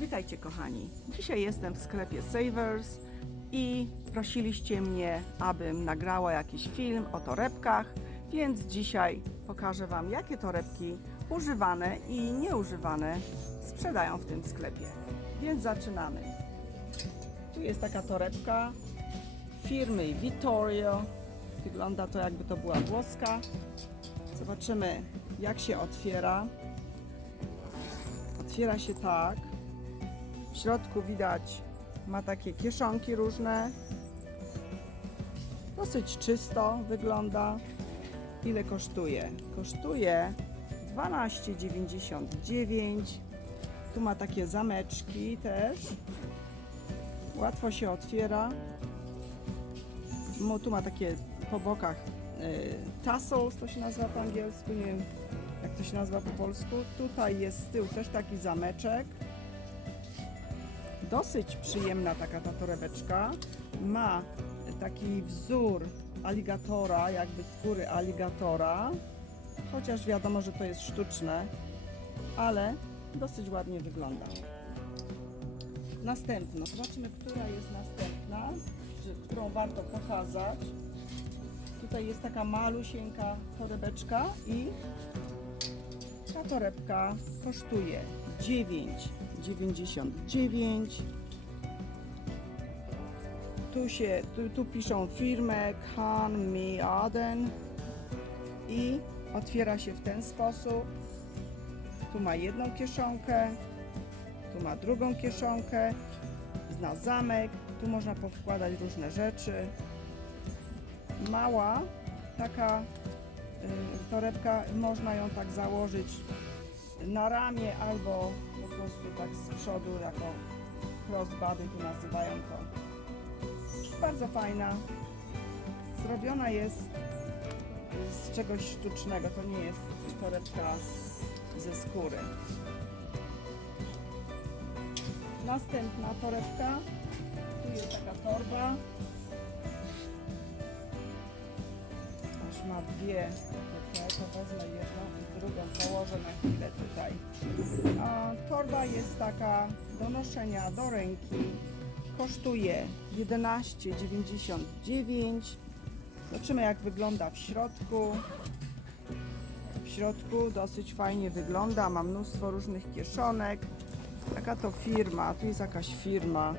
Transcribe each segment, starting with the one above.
Witajcie kochani. Dzisiaj jestem w sklepie Savers i prosiliście mnie, abym nagrała jakiś film o torebkach, więc dzisiaj pokażę Wam, jakie torebki używane i nieużywane sprzedają w tym sklepie. Więc zaczynamy. Tu jest taka torebka firmy Vittorio. Wygląda to jakby to była włoska. Zobaczymy jak się otwiera. Otwiera się tak. W środku widać ma takie kieszonki różne. Dosyć czysto wygląda. Ile kosztuje? Kosztuje 12,99. Tu ma takie zameczki też. Łatwo się otwiera. Tu ma takie po bokach y, tassels, to się nazywa po angielsku, nie wiem jak to się nazywa po polsku. Tutaj jest z tyłu też taki zameczek. Dosyć przyjemna taka ta torebeczka. Ma taki wzór aligatora, jakby skóry aligatora. Chociaż wiadomo, że to jest sztuczne, ale dosyć ładnie wygląda. Następna. Zobaczymy, która jest następna, czy, którą warto pokazać. Tutaj jest taka malusieńka torebeczka i ta torebka kosztuje 9,99. Tu się, tu, tu piszą firmę Kan Mi Aden i otwiera się w ten sposób. Tu ma jedną kieszonkę, tu ma drugą kieszonkę, na zamek, tu można powkładać różne rzeczy. Mała taka y, torebka, można ją tak założyć na ramię albo prostu tak z przodu jako crossbody tu nazywają to. Bardzo fajna. Zrobiona jest z czegoś sztucznego, to nie jest torebka ze skóry. Następna torebka. Tu jest taka torba. Aż ma dwie. Te, to wezmę jedną i drugą położę na chwilę tutaj. A torba jest taka do noszenia do ręki. Kosztuje 11,99. Zobaczymy jak wygląda w środku. W środku dosyć fajnie wygląda. Ma mnóstwo różnych kieszonek. Jaka to firma? Tu jest jakaś firma.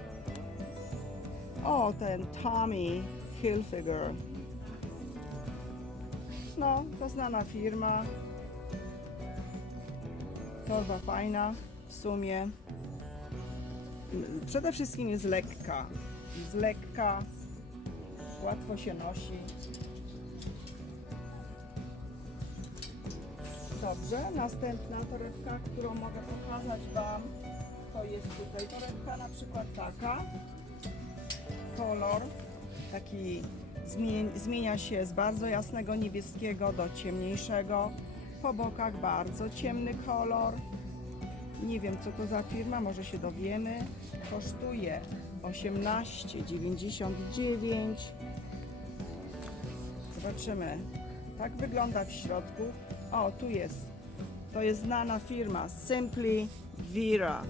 O, ten Tommy Hilfiger. No, to znana firma. Torba fajna w sumie. Przede wszystkim jest lekka. Jest lekka. Łatwo się nosi. Dobrze, następna torebka, którą mogę pokazać Wam, to jest tutaj torebka na przykład taka. Kolor taki zmienia się z bardzo jasnego niebieskiego do ciemniejszego. Po bokach bardzo ciemny kolor. Nie wiem co to za firma, może się dowiemy. Kosztuje 18,99. Zobaczymy. Tak wygląda w środku. O, tu jest. To jest znana firma Simply Vera.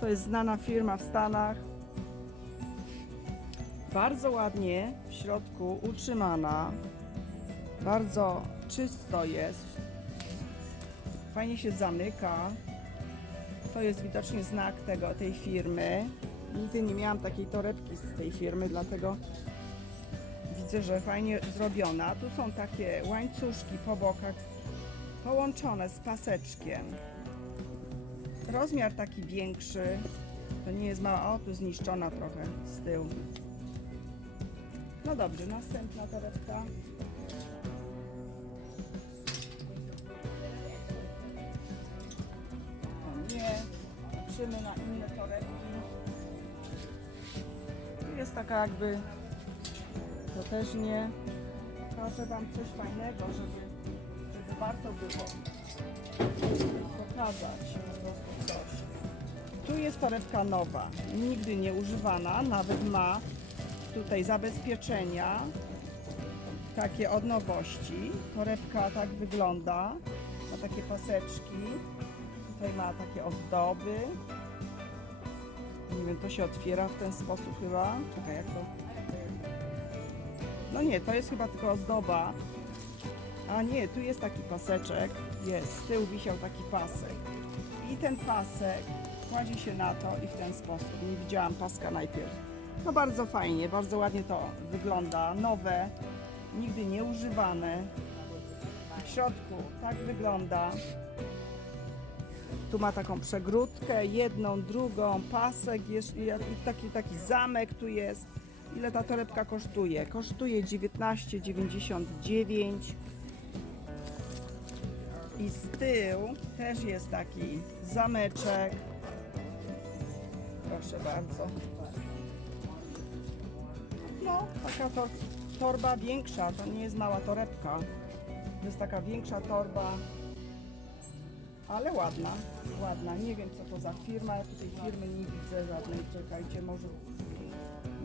To jest znana firma w Stanach. Bardzo ładnie w środku utrzymana. Bardzo czysto jest. Fajnie się zamyka. To jest widocznie znak tego, tej firmy. Nigdy nie miałam takiej torebki z tej firmy, dlatego widzę, że fajnie zrobiona. Tu są takie łańcuszki po bokach połączone z paseczkiem. Rozmiar taki większy. To nie jest mała. O, tu zniszczona trochę z tyłu. No dobrze, następna torebka. To nie. Patrzymy na inne torebki. Jest taka jakby to też nie. Pokażę Wam coś fajnego, żeby, żeby warto było pokazać po coś. Tu jest torebka nowa, nigdy nie używana, nawet ma tutaj zabezpieczenia takie od nowości. Torebka tak wygląda, ma takie paseczki, tutaj ma takie ozdoby, Nie wiem, to się otwiera w ten sposób chyba. Czekaj, jak to... No nie, to jest chyba tylko ozdoba. A nie, tu jest taki paseczek. Jest, z tyłu wisiał taki pasek. I ten pasek kładzie się na to i w ten sposób. Nie widziałam paska najpierw. No bardzo fajnie, bardzo ładnie to wygląda. Nowe, nigdy nie używane. W środku tak wygląda. Tu ma taką przegródkę, jedną, drugą, pasek, jest, taki, taki zamek tu jest. Ile ta torebka kosztuje? Kosztuje 19,99 i z tyłu też jest taki zameczek. Proszę bardzo. No, taka to, torba większa, to nie jest mała torebka. To jest taka większa torba, ale ładna, ładna. Nie wiem co to za firma, ja tutaj firmy nie widzę żadnej. Czekajcie, może...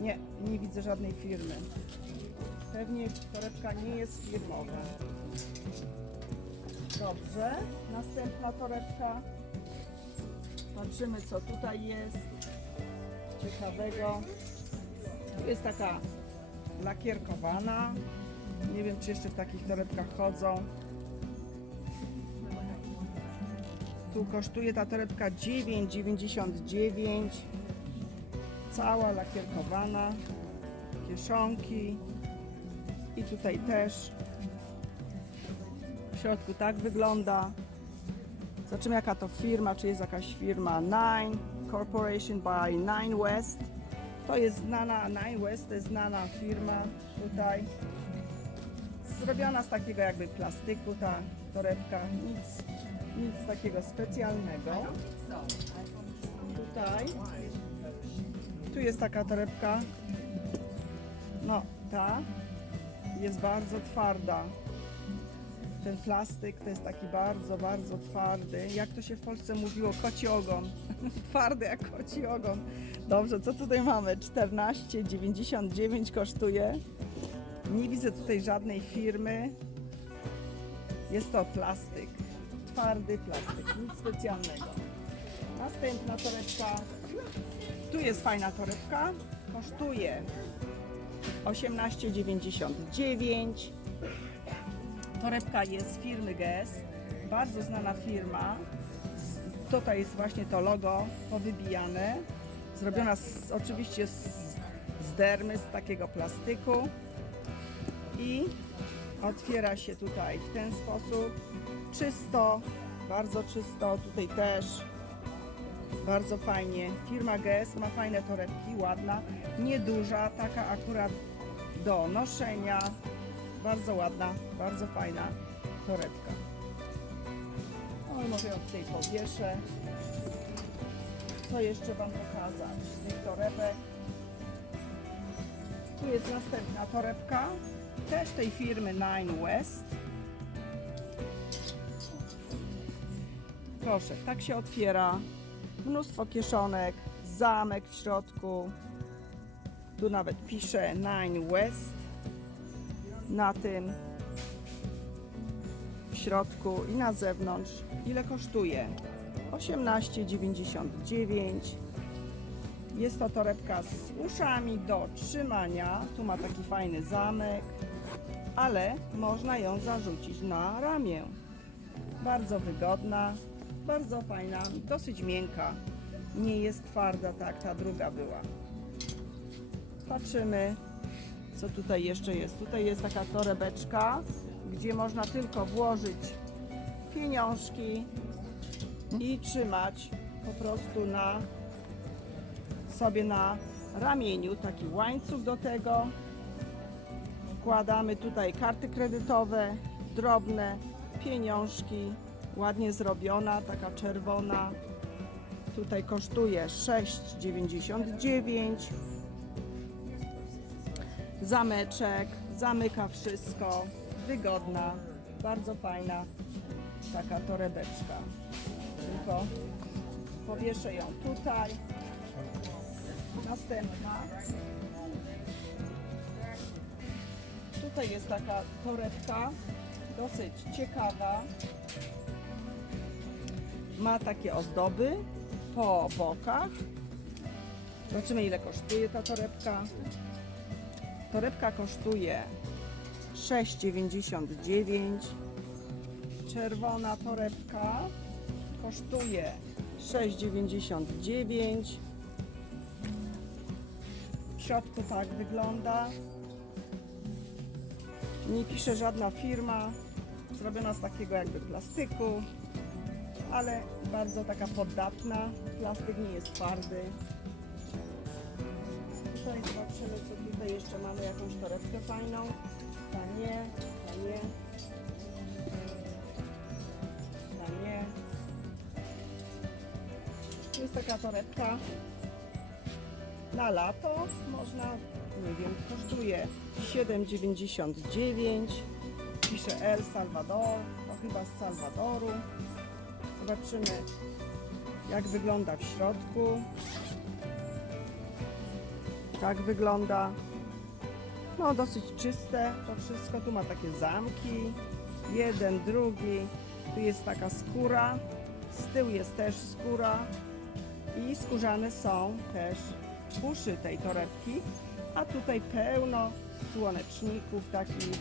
Nie, nie widzę żadnej firmy. Pewnie torebka nie jest firmowa. Dobrze, następna torebka. Patrzymy co tutaj jest ciekawego. Jest taka lakierkowana. Nie wiem czy jeszcze w takich torebkach chodzą. Tu kosztuje ta torebka 9,99. Cała lakierkowana. Kieszonki. I tutaj też w środku tak wygląda. Zobaczymy jaka to firma, czy jest jakaś firma Nine Corporation by Nine West. To jest znana, Nine West to jest znana firma tutaj. Zrobiona z takiego jakby plastyku ta torebka, nic, nic takiego specjalnego. Tutaj, tu jest taka torebka, no ta jest bardzo twarda ten plastyk to jest taki bardzo, bardzo twardy. Jak to się w Polsce mówiło? Koci ogon. Twardy jak koci ogon. Dobrze, co tutaj mamy? 14,99 kosztuje. Nie widzę tutaj żadnej firmy. Jest to plastyk. Twardy plastyk, nic specjalnego. Następna torebka. Tu jest fajna torebka. Kosztuje 18,99. Torebka jest firmy Guess, bardzo znana firma. Tutaj jest właśnie to logo powybijane, zrobiona z, oczywiście z, z dermy, z takiego plastyku i otwiera się tutaj w ten sposób. Czysto, bardzo czysto, tutaj też bardzo fajnie. Firma Guess ma fajne torebki, ładna, nieduża, taka akurat do noszenia. Bardzo ładna, bardzo fajna torebka. No może ją tutaj powieszę. Co jeszcze Wam pokazać z tych torebek? Tu jest następna torebka, też tej firmy Nine West. Proszę, tak się otwiera. Mnóstwo kieszonek, zamek w środku. Tu nawet pisze Nine West na tym w środku i na zewnątrz. Ile kosztuje? 18,99. Jest to torebka z uszami do trzymania. Tu ma taki fajny zamek, ale można ją zarzucić na ramię. Bardzo wygodna, bardzo fajna, dosyć miękka. Nie jest twarda tak ta druga była. Patrzymy, co tutaj jeszcze jest. Tutaj jest taka torebeczka, gdzie można tylko włożyć pieniążki i trzymać po prostu na sobie na ramieniu. Taki łańcuch do tego. Wkładamy tutaj karty kredytowe, drobne, pieniążki, ładnie zrobiona, taka czerwona. Tutaj kosztuje 6,99 zameczek, zamyka wszystko, wygodna, bardzo fajna taka torebeczka. Tylko powieszę ją tutaj. Następna. Tutaj jest taka torebka, dosyć ciekawa. Ma takie ozdoby po bokach Zobaczymy ile kosztuje ta torebka. Torebka kosztuje 6,99. Czerwona torebka kosztuje 6,99. W środku tak wygląda. Nie pisze żadna firma. Zrobiona z takiego jakby plastyku, ale bardzo taka poddatna. Plastyk nie jest twardy. Tutaj zobaczymy, co tutaj jeszcze mamy, jakąś torebkę fajną. Ta nie, ta nie. Ta nie. Jest taka torebka na lato. Można, nie wiem, kosztuje 7,99. Pisze El Salvador, to chyba z Salwadoru. Zobaczymy, jak wygląda w środku. Tak wygląda. No, dosyć czyste to wszystko. Tu ma takie zamki. Jeden, drugi. Tu jest taka skóra. Z tyłu jest też skóra. I skórzane są też uszy tej torebki. A tutaj pełno słoneczników takich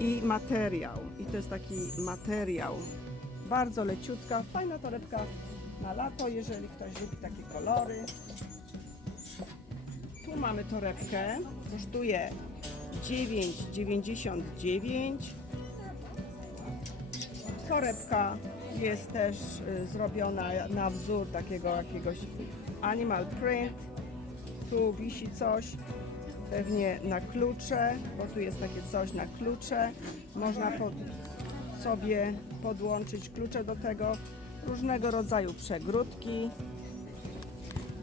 i materiał. I to jest taki materiał. Bardzo leciutka, fajna torebka na lato, jeżeli ktoś lubi takie kolory. Tu mamy torebkę, kosztuje 9,99. Torebka jest też y, zrobiona na wzór takiego jakiegoś animal print. Tu wisi coś, pewnie na klucze, bo tu jest takie coś na klucze. Można pod, sobie podłączyć klucze do tego. Różnego rodzaju przegródki.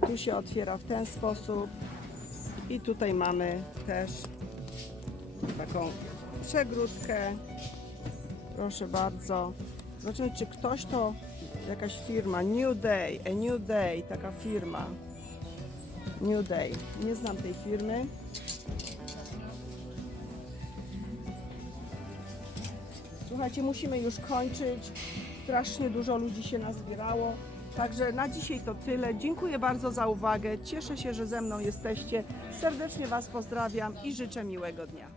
Tu się otwiera w ten sposób. I tutaj mamy też taką przegródkę. Proszę bardzo. Zobaczymy, czy ktoś to, jakaś firma, New Day, a New Day, taka firma. New Day. Nie znam tej firmy. Słuchajcie, musimy już kończyć. Strasznie dużo ludzi się nazbierało. Także na dzisiaj to tyle. Dziękuję bardzo za uwagę. Cieszę się, że ze mną jesteście. Serdecznie Was pozdrawiam i życzę miłego dnia.